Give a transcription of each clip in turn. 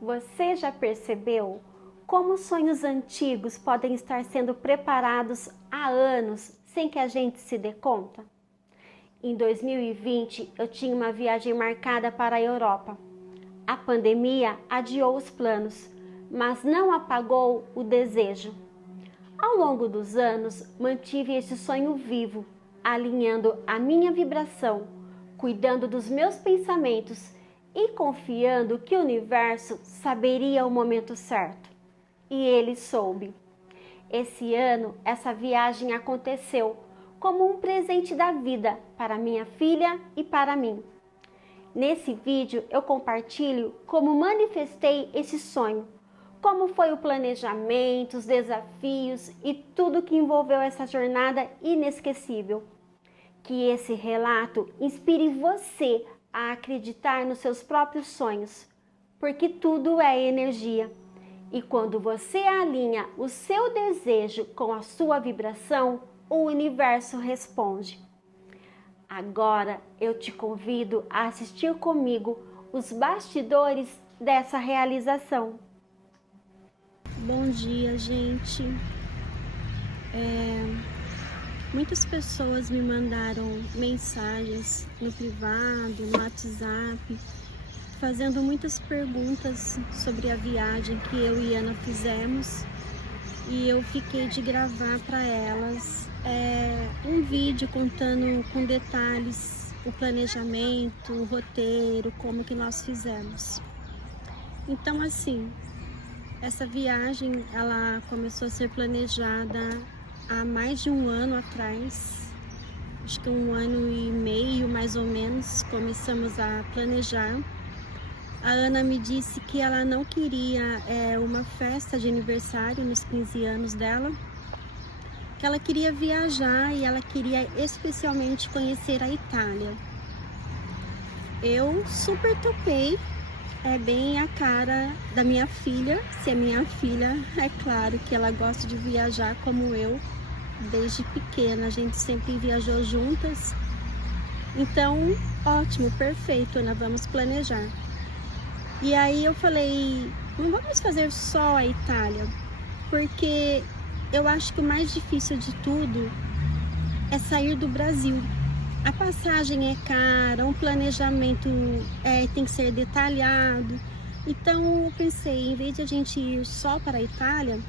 Você já percebeu como sonhos antigos podem estar sendo preparados há anos sem que a gente se dê conta? Em 2020, eu tinha uma viagem marcada para a Europa. A pandemia adiou os planos, mas não apagou o desejo. Ao longo dos anos, mantive esse sonho vivo, alinhando a minha vibração, cuidando dos meus pensamentos e confiando que o universo saberia o momento certo. E ele soube. Esse ano, essa viagem aconteceu como um presente da vida para minha filha e para mim. Nesse vídeo, eu compartilho como manifestei esse sonho, como foi o planejamento, os desafios e tudo que envolveu essa jornada inesquecível. Que esse relato inspire você a acreditar nos seus próprios sonhos, porque tudo é energia. E quando você alinha o seu desejo com a sua vibração, o universo responde. Agora eu te convido a assistir comigo os bastidores dessa realização. Bom dia, gente. Muitas pessoas me mandaram mensagens no privado, no WhatsApp, fazendo muitas perguntas sobre a viagem que eu e Ana fizemos, e eu fiquei de gravar para elas um vídeo contando com detalhes o planejamento, o roteiro, como que nós fizemos. Então, assim, essa viagem ela começou a ser planejada há mais de um ano atrás, acho que 1 ano e meio mais ou menos, começamos a planejar. A Ana me disse que ela não queria uma festa de aniversário nos 15 anos dela, que ela queria viajar e ela queria especialmente conhecer a Itália. Eu super topei, é bem a cara da minha filha. Se é minha filha, é claro que ela gosta de viajar como eu, desde pequena, a gente sempre viajou juntas. Então, ótimo, perfeito, Ana, vamos planejar. E aí eu falei, não vamos fazer só a Itália, porque eu acho que o mais difícil de tudo é sair do Brasil. A passagem é cara, um planejamento tem que ser detalhado. Então eu pensei, em vez de a gente ir só para a Itália,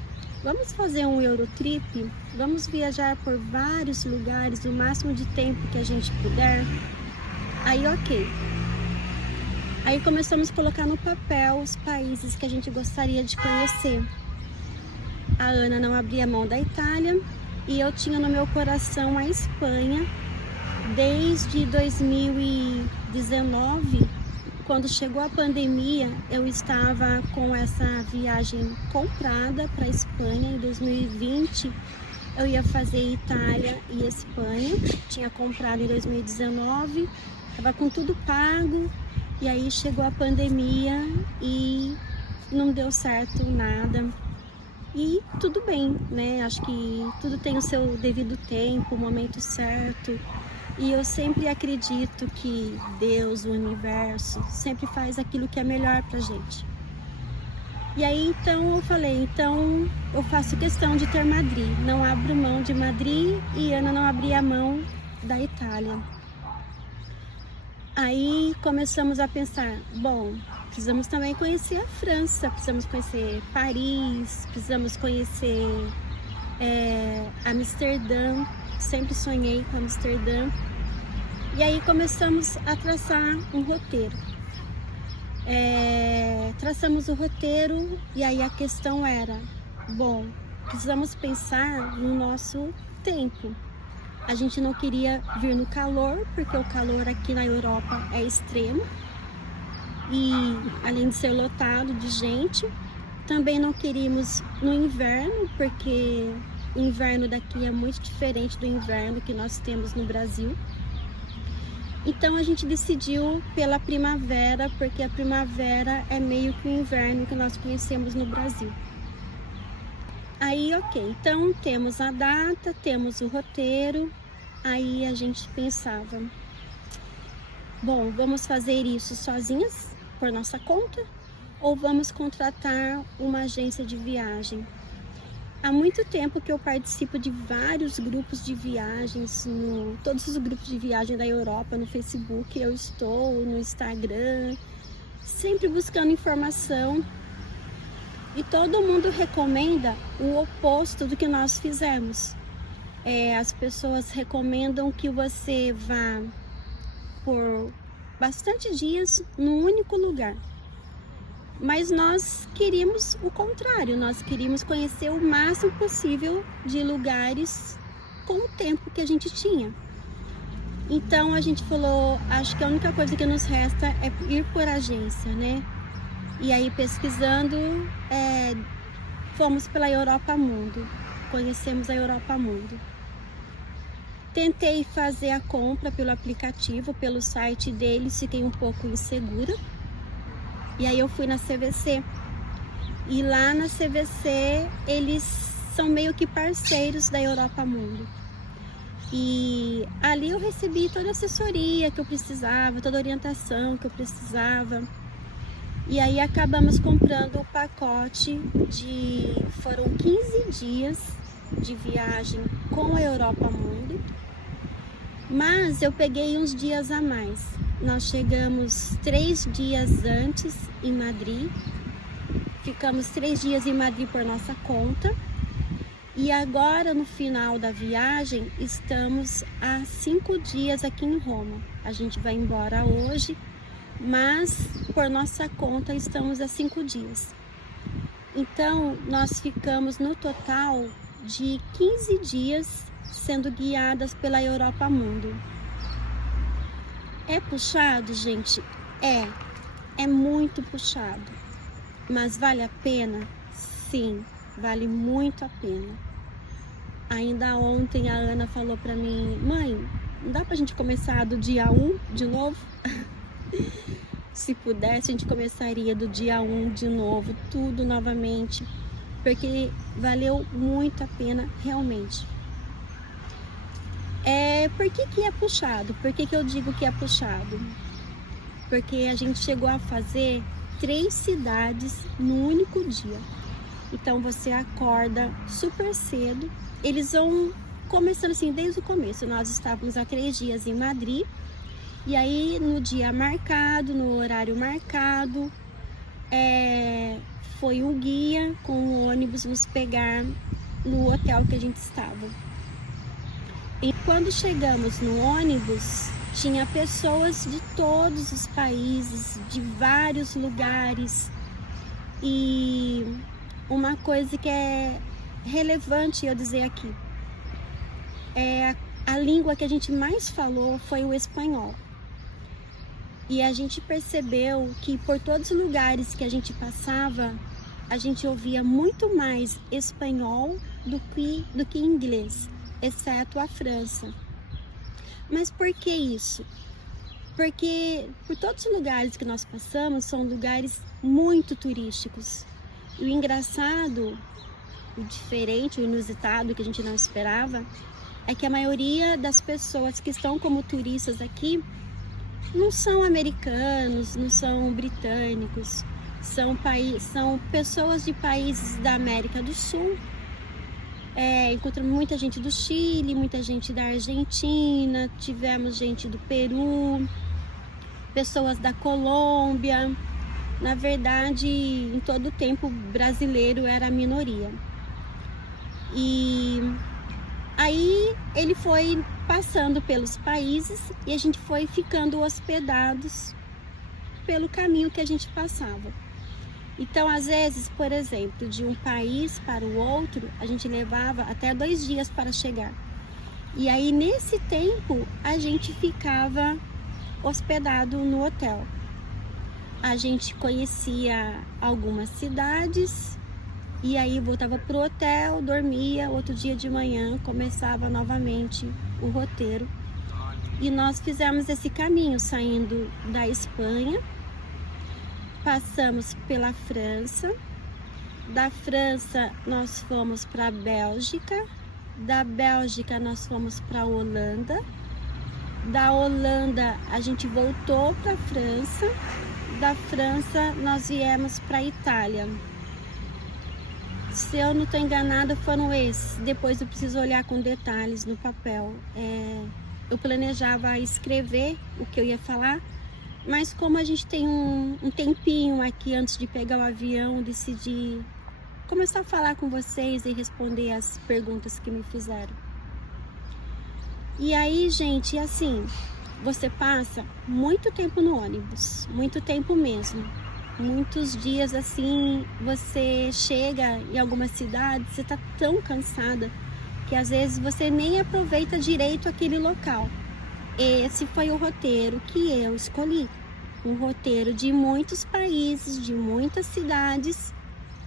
vamos fazer um Eurotrip, vamos viajar por vários lugares o máximo de tempo que a gente puder. Aí ok. Aí começamos a colocar no papel os países que a gente gostaria de conhecer. A Ana não abria mão da Itália e eu tinha no meu coração a Espanha. Desde 2019, quando chegou a pandemia, eu estava com essa viagem comprada para a Espanha. Em 2020, eu ia fazer Itália e Espanha. Tinha comprado em 2019, estava com tudo pago. E aí chegou a pandemia e não deu certo nada. E tudo bem, né? Acho que tudo tem o seu devido tempo, o momento certo. E eu sempre acredito que Deus, o universo, sempre faz aquilo que é melhor pra gente. E aí então eu falei, então eu faço questão de ter Madrid. Não abro mão de Madrid e Ana não abria mão da Itália. Aí começamos a pensar, bom, precisamos também conhecer a França, precisamos conhecer Paris, precisamos conhecer Amsterdã, sempre sonhei com Amsterdã. E aí começamos a traçar um roteiro. Traçamos o roteiro e aí a questão era, bom, precisamos pensar no nosso tempo. A gente não queria vir no calor, porque o calor aqui na Europa é extremo. E além de ser lotado de gente, também não queríamos no inverno, porque o inverno daqui é muito diferente do inverno que nós temos no Brasil. Então a gente decidiu pela primavera, porque a primavera é meio que o inverno que nós conhecemos no Brasil. Aí, ok, então temos a data, temos o roteiro, aí a gente pensava, bom, vamos fazer isso sozinhas, por nossa conta, ou vamos contratar uma agência de viagem. Há muito tempo que eu participo de vários grupos de viagens, todos os grupos de viagem da Europa, no Facebook, eu estou, no Instagram, sempre buscando informação. E todo mundo recomenda o oposto do que nós fizemos. As pessoas recomendam que você vá por bastante dias num único lugar. Mas nós queríamos o contrário, nós queríamos conhecer o máximo possível de lugares com o tempo que a gente tinha. Então a gente falou, acho que a única coisa que nos resta é ir por agência, né? E aí pesquisando, fomos pela Europa Mundo, conhecemos a Europa Mundo. Tentei fazer a compra pelo aplicativo, pelo site deles, fiquei um pouco insegura. E aí eu fui na CVC. E lá na CVC, eles são meio que parceiros da Europa Mundo. E ali eu recebi toda a assessoria que eu precisava, toda a orientação que eu precisava. E aí acabamos comprando o pacote foram 15 dias de viagem com a Europa Mundo. Mas eu peguei uns dias a mais. Nós chegamos 3 dias antes em Madrid. Ficamos 3 dias em Madrid por nossa conta. E agora, no final da viagem, estamos há 5 dias aqui em Roma. A gente vai embora hoje, mas por nossa conta estamos há 5 dias. Então, nós ficamos no total de 15 dias sendo guiadas pela Europa Mundo. É puxado, gente? É muito puxado. Mas vale a pena? Sim, vale muito a pena. Ainda ontem a Ana falou pra mim, mãe, não dá pra gente começar do dia 1 de novo? Se pudesse, a gente começaria do dia 1 de novo, tudo novamente, porque valeu muito a pena realmente. Por que é puxado? Por que eu digo que é puxado? Porque a gente chegou a fazer 3 cidades no único dia. Então você acorda super cedo. Eles vão começando assim desde o começo. Nós estávamos há 3 dias em Madrid. E aí no dia marcado, no horário marcado, foi um guia com o ônibus nos pegar no hotel que a gente estava. E quando chegamos no ônibus, tinha pessoas de todos os países, de vários lugares. E uma coisa que é relevante eu dizer aqui, a língua que a gente mais falou foi o espanhol. E a gente percebeu que por todos os lugares que a gente passava, a gente ouvia muito mais espanhol do que inglês, exceto a França. Mas por que isso? Porque por todos os lugares que nós passamos são lugares muito turísticos. E o engraçado, o diferente, o inusitado que a gente não esperava, é que a maioria das pessoas que estão como turistas aqui não são americanos, não são britânicos, são pessoas de países da América do Sul. Encontramos muita gente do Chile, muita gente da Argentina, tivemos gente do Peru, pessoas da Colômbia. Na verdade, em todo o tempo, brasileiro era a minoria. E aí ele foi passando pelos países e a gente foi ficando hospedados pelo caminho que a gente passava. Então, às vezes, por exemplo, de um país para o outro, a gente levava até 2 dias para chegar. E aí, nesse tempo, a gente ficava hospedado no hotel. A gente conhecia algumas cidades e aí voltava para o hotel, dormia, outro dia de manhã começava novamente o roteiro. E nós fizemos esse caminho, saindo da Espanha, passamos pela França, da França nós fomos para a Bélgica, da Bélgica nós fomos para a Holanda, da Holanda a gente voltou para a França, da França nós viemos para a Itália. Se eu não estou enganada, foram esses. Depois eu preciso olhar com detalhes no papel. Eu planejava escrever o que eu ia falar, mas como a gente tem um tempinho aqui antes de pegar o avião, decidi começar a falar com vocês e responder as perguntas que me fizeram. E aí, gente, assim, você passa muito tempo no ônibus, muito tempo mesmo. Muitos dias assim, você chega em alguma cidade, você tá tão cansada que às vezes você nem aproveita direito aquele local. Esse foi o roteiro que eu escolhi. Um roteiro de muitos países, de muitas cidades,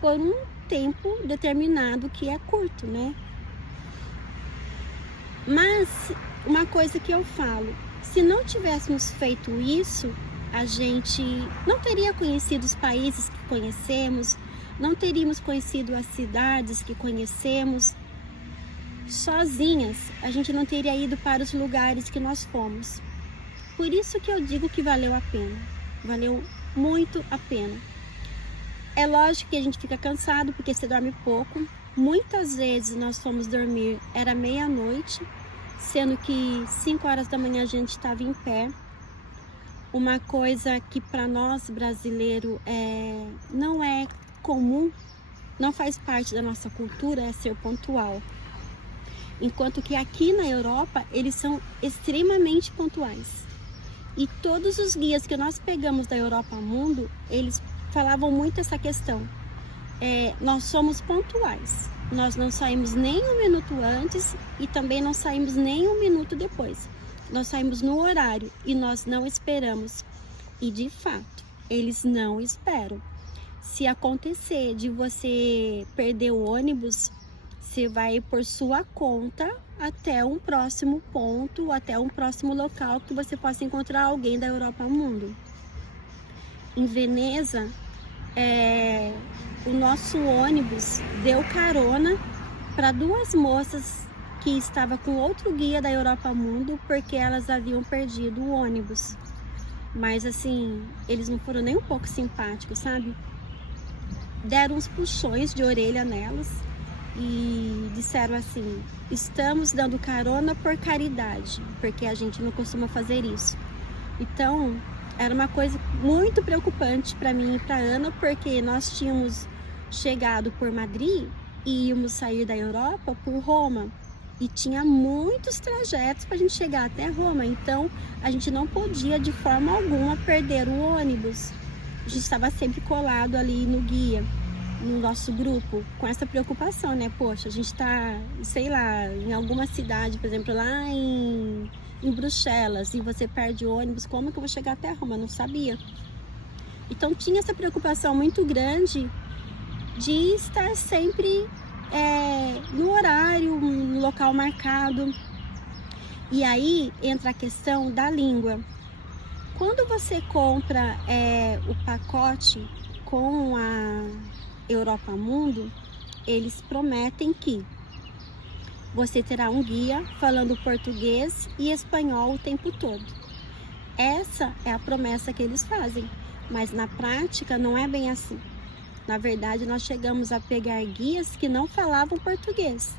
por um tempo determinado que é curto, né? Mas uma coisa que eu falo, se não tivéssemos feito isso, a gente não teria conhecido os países que conhecemos, não teríamos conhecido as cidades que conhecemos. Sozinhas, a gente não teria ido para os lugares que nós fomos. Por isso que eu digo que valeu a pena, valeu muito a pena. É lógico que a gente fica cansado porque você dorme pouco. Muitas vezes nós fomos dormir, era meia-noite, sendo que 5 horas da manhã a gente estava em pé. Uma coisa que para nós brasileiros não é comum, não faz parte da nossa cultura, é ser pontual. Enquanto que aqui na Europa, eles são extremamente pontuais. E todos os guias que nós pegamos da Europa ao mundo, eles falavam muito essa questão. Nós somos pontuais. Nós não saímos nem um minuto antes e também não saímos nem um minuto depois. Nós saímos no horário e nós não esperamos. E de fato, eles não esperam. Se acontecer de você perder o ônibus, você vai por sua conta até um próximo ponto, até um próximo local que você possa encontrar alguém da Europa ao mundo. Em Veneza, o nosso ônibus deu carona para 2 moças que estavam com outro guia da Europa ao mundo, porque elas haviam perdido o ônibus. Mas assim, eles não foram nem um pouco simpáticos, sabe? Deram uns puxões de orelha nelas e disseram assim: estamos dando carona por caridade, porque a gente não costuma fazer isso. Então, era uma coisa muito preocupante para mim e para Ana, porque nós tínhamos chegado por Madrid e íamos sair da Europa por Roma. E tinha muitos trajetos para a gente chegar até Roma, então a gente não podia de forma alguma perder o ônibus. A gente estava sempre colado ali no guia, no nosso grupo, com essa preocupação, né? Poxa, a gente está, sei lá, em alguma cidade, por exemplo, lá em Bruxelas, e você perde o ônibus, como que eu vou chegar até Roma? Eu não sabia. Então tinha essa preocupação muito grande de estar sempre no horário, no local marcado. E aí entra a questão da língua. Quando você compra o pacote com a Europa Mundo, eles prometem que você terá um guia falando português e espanhol o tempo todo. Essa é a promessa que eles fazem, mas na prática não é bem assim. Na verdade, nós chegamos a pegar guias que não falavam português.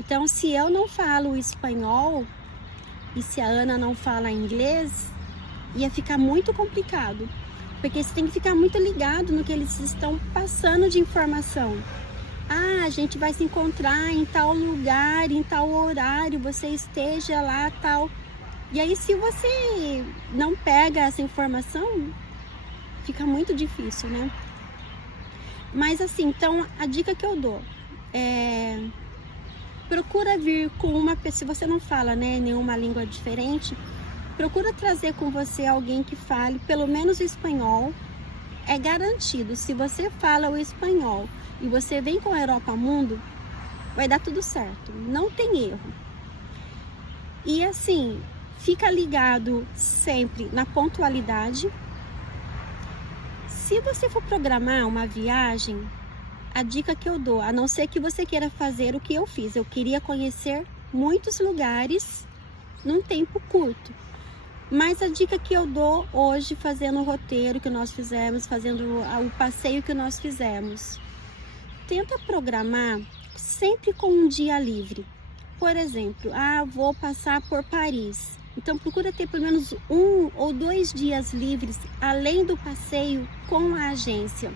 Então, se eu não falo espanhol e se a Ana não fala inglês, ia ficar muito complicado, porque você tem que ficar muito ligado no que eles estão passando de informação. A gente vai se encontrar em tal lugar, em tal horário, você esteja lá, tal. E aí, se você não pega essa informação, fica muito difícil, né? Mas assim, então a dica que eu dou procura vir com uma pessoa, se você não fala, né, nenhuma língua diferente, procura trazer com você alguém que fale pelo menos o espanhol. É garantido, se você fala o espanhol e você vem com a Europa Mundo, vai dar tudo certo, não tem erro. E assim, fica ligado sempre na pontualidade. Se você for programar uma viagem, a dica que eu dou, a não ser que você queira fazer o que eu fiz, eu queria conhecer muitos lugares num tempo curto. Mas a dica que eu dou hoje, fazendo o roteiro que nós fizemos, fazendo o passeio que nós fizemos, tenta programar sempre com um dia livre. Por exemplo, vou passar por Paris. Então procura ter pelo menos 1 ou 2 dias livres, além do passeio com a agência.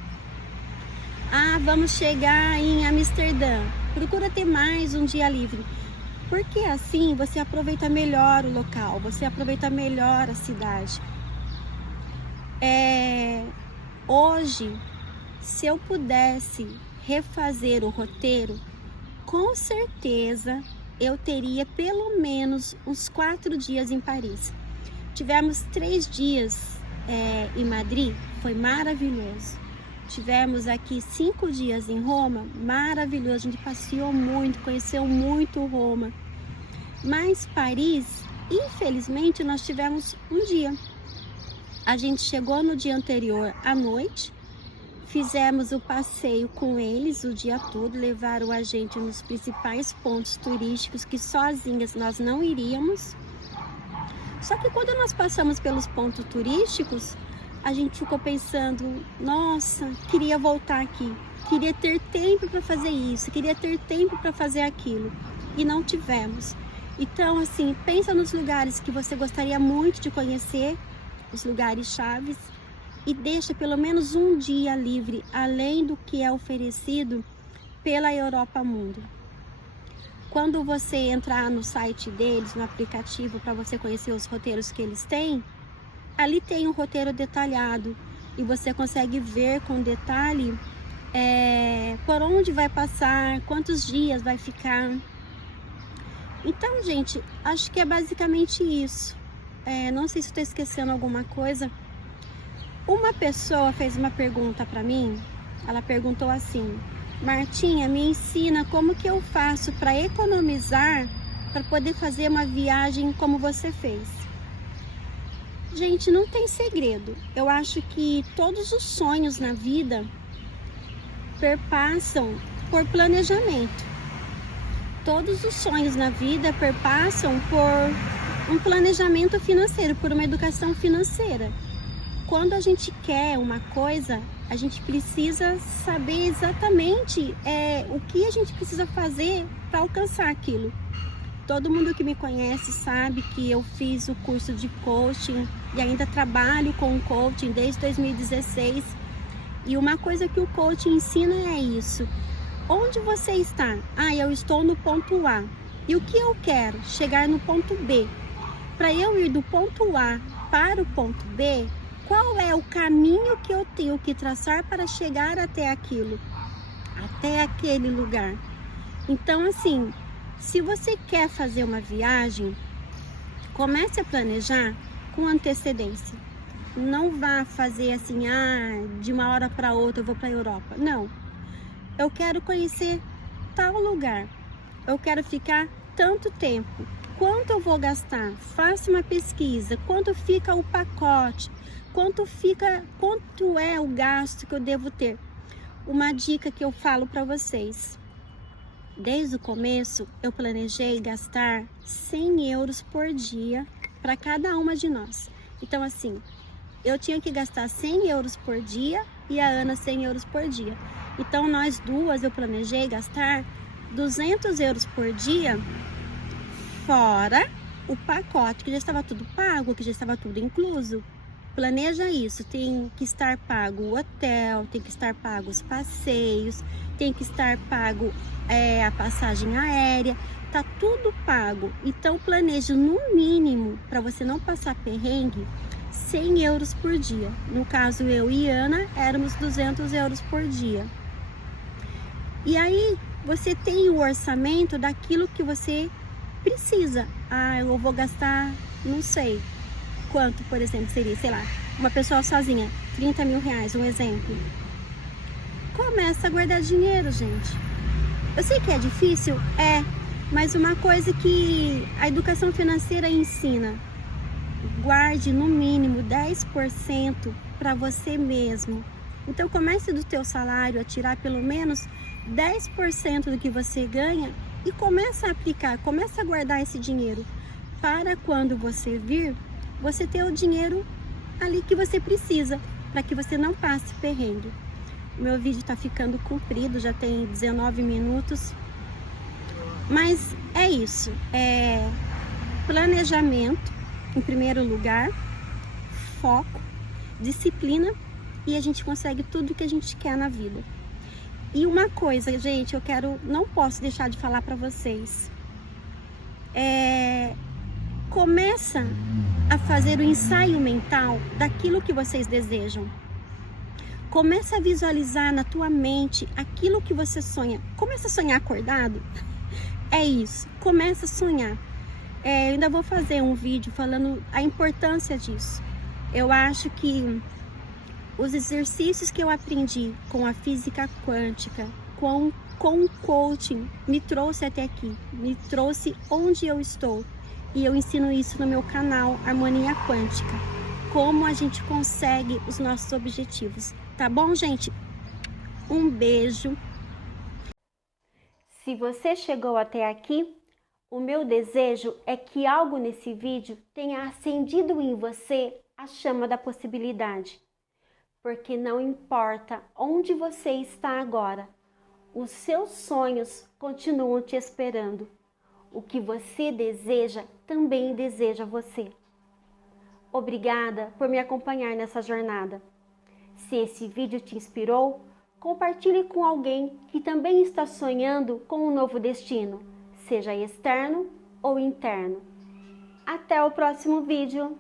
Vamos chegar em Amsterdã. Procura ter mais um dia livre. Porque assim você aproveita melhor o local, você aproveita melhor a cidade. Hoje, se eu pudesse refazer o roteiro, com certeza eu teria pelo menos uns 4 dias em Paris. Tivemos 3 dias em Madrid, foi maravilhoso. Tivemos aqui 5 dias em Roma, maravilhoso, a gente passeou muito, conheceu muito Roma. Mas Paris, infelizmente, nós tivemos um dia. A gente chegou no dia anterior à noite, fizemos o passeio com eles o dia todo, levaram a gente nos principais pontos turísticos que sozinhas nós não iríamos. Só que quando nós passamos pelos pontos turísticos, a gente ficou pensando, nossa, queria voltar aqui, queria ter tempo para fazer isso, queria ter tempo para fazer aquilo, e não tivemos. Então, assim, pensa nos lugares que você gostaria muito de conhecer, os lugares chaves, e deixa pelo menos um dia livre, além do que é oferecido pela Europa Mundo. Quando você entrar no site deles, no aplicativo, para você conhecer os roteiros que eles têm, ali tem um roteiro detalhado e você consegue ver com detalhe por onde vai passar, quantos dias vai ficar. Então, gente, acho que é basicamente isso. Não sei se estou esquecendo alguma coisa. Uma pessoa fez uma pergunta para mim. Ela perguntou assim: Martinha, me ensina como que eu faço para economizar para poder fazer uma viagem como você fez. Gente, não tem segredo. Eu acho que todos os sonhos na vida perpassam por planejamento. Todos os sonhos na vida perpassam por um planejamento financeiro, por uma educação financeira. Quando a gente quer uma coisa, a gente precisa saber exatamente o que a gente precisa fazer para alcançar aquilo. Todo mundo que me conhece sabe que eu fiz o curso de coaching e ainda trabalho com o coaching desde 2016. E uma coisa que o coaching ensina é isso. Onde você está? Eu estou no ponto A. E o que eu quero? Chegar no ponto B. Para eu ir do ponto A para o ponto B, qual é o caminho que eu tenho que traçar para chegar até aquilo? Até aquele lugar. Então, assim, se você quer fazer uma viagem, comece a planejar com antecedência. Não vá fazer assim, de uma hora para outra eu vou para a Europa. Não. Eu quero conhecer tal lugar. Eu quero ficar tanto tempo. Quanto eu vou gastar? Faça uma pesquisa. Quanto fica o pacote? Quanto é o gasto que eu devo ter? Uma dica que eu falo para vocês. Desde o começo, eu planejei gastar 100 euros por dia para cada uma de nós. Então, assim, eu tinha que gastar 100 euros por dia e a Ana 100 euros por dia. Então, nós duas, eu planejei gastar 200 euros por dia, fora o pacote, que já estava tudo pago, que já estava tudo incluso. Planeja isso, tem que estar pago o hotel, tem que estar pago os passeios, tem que estar pago a passagem aérea, tá tudo pago. Então planeje no mínimo, para você não passar perrengue, 100 euros por dia. No caso, eu e Ana éramos 200 euros por dia. E aí você tem o orçamento daquilo que você precisa. Eu vou gastar, não sei quanto, por exemplo, seria, sei lá, uma pessoa sozinha, 30 mil reais, um exemplo. Começa a guardar dinheiro, gente. Eu sei que é difícil, mas uma coisa que a educação financeira ensina: guarde no mínimo 10% para você mesmo. Então comece do teu salário a tirar pelo menos 10% do que você ganha e começa a aplicar, começa a guardar esse dinheiro para quando você vir, você ter o dinheiro ali que você precisa, para que você não passe perrengue. O meu vídeo está ficando comprido, já tem 19 minutos. Mas é isso, planejamento em primeiro lugar, foco, disciplina, e a gente consegue tudo que a gente quer na vida. E uma coisa, gente, não posso deixar de falar para vocês. Começa a fazer o ensaio mental daquilo que vocês desejam. Começa a visualizar na tua mente aquilo que você sonha. Começa a sonhar acordado. É isso, começa a sonhar. Eu ainda vou fazer um vídeo falando a importância disso. Eu acho que os exercícios que eu aprendi com a física quântica, com o coaching, me trouxe até aqui, me trouxe onde eu estou. E eu ensino isso no meu canal Harmonia Quântica, como a gente consegue os nossos objetivos. Tá bom, gente? Um beijo. Se você chegou até aqui, o meu desejo é que algo nesse vídeo tenha acendido em você a chama da possibilidade. Porque não importa onde você está agora, os seus sonhos continuam te esperando. O que você deseja também deseja você. Obrigada por me acompanhar nessa jornada. Se esse vídeo te inspirou, compartilhe com alguém que também está sonhando com um novo destino, seja externo ou interno. Até o próximo vídeo!